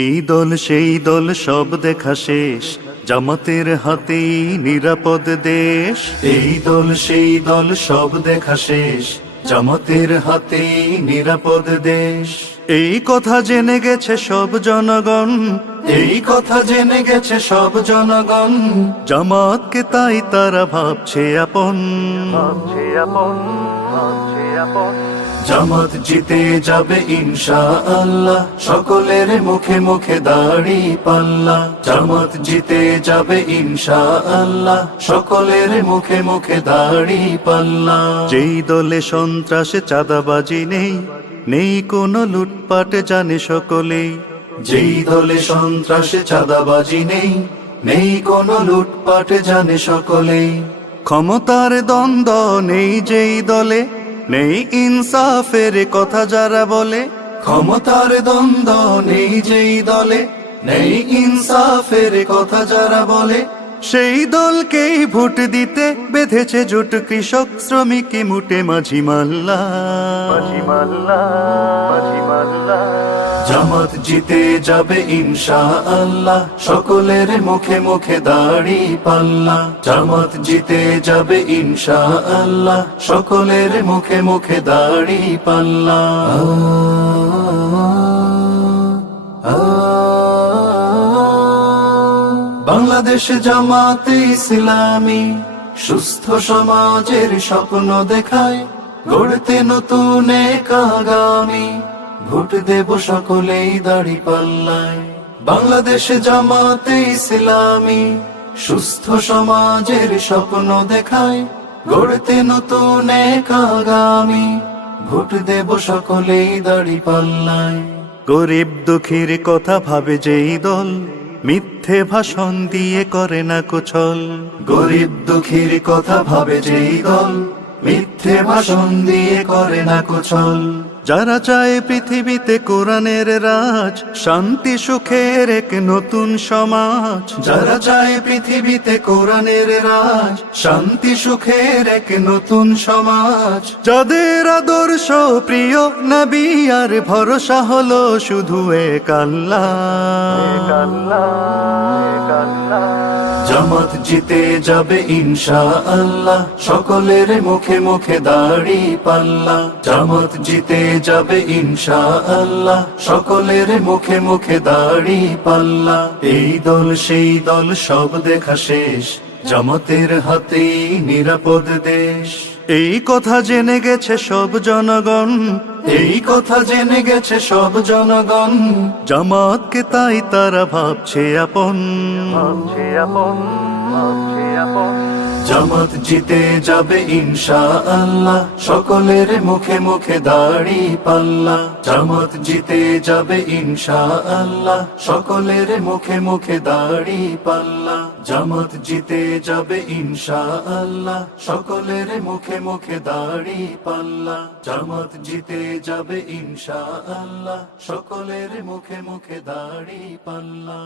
এই দল সেই দল সব দেখা শেষ, জামাতের হাতেই নিরাপদ দেশ। এই দল সেই দল সব দেখা শেষ, জামাতের হাতেই নিরাপদ দেশ। এই কথা জেনে গেছে সব জনগণ, এই কথা জেনে গেছে সব জনগণ। জামাতকে তাই তারা ভাবছে আপন, ভাবছে আপন, ভাবছে আপন। জামাত জিতে যাবে ইনশাআল্লাহ, সকলের মুখে মুখে দাড়ি পাল্লা। জামাত জিতে যাবে ইনশাআল্লাহ, সকলের মুখে মুখে দাড়ি পাল্লা। যেই দলে সন্ত্রাসে চাঁদাবাজি নেই, নেই কোনো লুটপাট জানে সকলেই। যেই দলে সন্ত্রাসে চাঁদাবাজি নেই, নেই কোনো লুটপাট জানে সকলেই। ক্ষমতার দ্বন্দ্ব নেই যেই দলে, নেই ইনসাফের কথা যারা বলে। ক্ষমতার দ্বন্দ্ব নেই যেই দলে, নেই ইনসাফের কথা যারা বলে। সেই দলকেই ভোট দিতে বেঁধেছে জোট কৃষক শ্রমিক মুটে মাঝি মাল্লা, মাঝি মাল্লা, মাঝি মাল্লা। জামাত জিতে যাবে ইনশাআল্লাহ, সকলের মুখে মুখে দাড়ি পাল্লা। জামাত জিতে যাবে ইনশাআল্লাহ, সকলের মুখে মুখে দাড়ি পাল্লা। বাংলাদেশ জামাতে ইসলামী সুস্থ সমাজের স্বপ্ন দেখায়, গড়তে নতুন এক আগামী। ভোট দেব সকলেই দাড়ি পাল্লায়। বাংলাদেশ জামাতে ইসলামী সুস্থ সমাজের স্বপ্ন দেখায়, গড়তে নতুন এক আগামী। ভোট দেব সকলেই দাড়ি পাল্লায়। গরিব দুঃখীর কথা ভাবে যেই দল, মিথ্যে ভাষণ দিয়ে করে না কুছল। গরিব দুঃখীর কথা ভাবে যেই দল, মিথ্যে ভাষণ দিয়ে করে না কুছল। যারা চায় পৃথিবীতে কোরআনের রাজ, শান্তি সুখের এক নতুন সমাজ। যারা চায় পৃথিবীতে কোরআনের রাজ, শান্তি সুখের এক নতুন সমাজ। যাদের আদর্শ প্রিয় নবী আর ভরসা হলো শুধু এক আল্লাহ, এক আল্লাহ, এক আল্লাহ। জামাত জিতে যাবে ইনশাআল্লাহ, সকলের মুখে মুখে দাড়ি পাল্লা। জামাত জিতে যাবে ইনশাআল্লাহ, সকলের মুখে মুখে দাড়ি পাল্লা। এই দল সেই দল সব দেখা শেষ, জামাতের হাতেই নিরাপদ দেশ। এই কথা জেনে গেছে সব জনগণ, এই কথা জেনে গেছে সব জনগণ। জামাতকে তাই তারা ভাবছে আপন, ভাবছে আপন, ভাবছে আপন। জামাত জিতে যাবে ইনশাআল্লাহ, সকলের মুখে মুখে দাড়ি পাল্লা। জামাত জিতে যাবে ইনশাআল্লাহ, সকলের মুখে মুখে দাড়ি পাল্লা। জামাত জিতে যাবে ইনশাআল্লাহ, সকলের মুখে মুখে দাড়ি পাল্লা। জামাত জিতে যাবে ইনশাআল্লাহ, সকলের মুখে মুখে দাড়ি পাল্লা।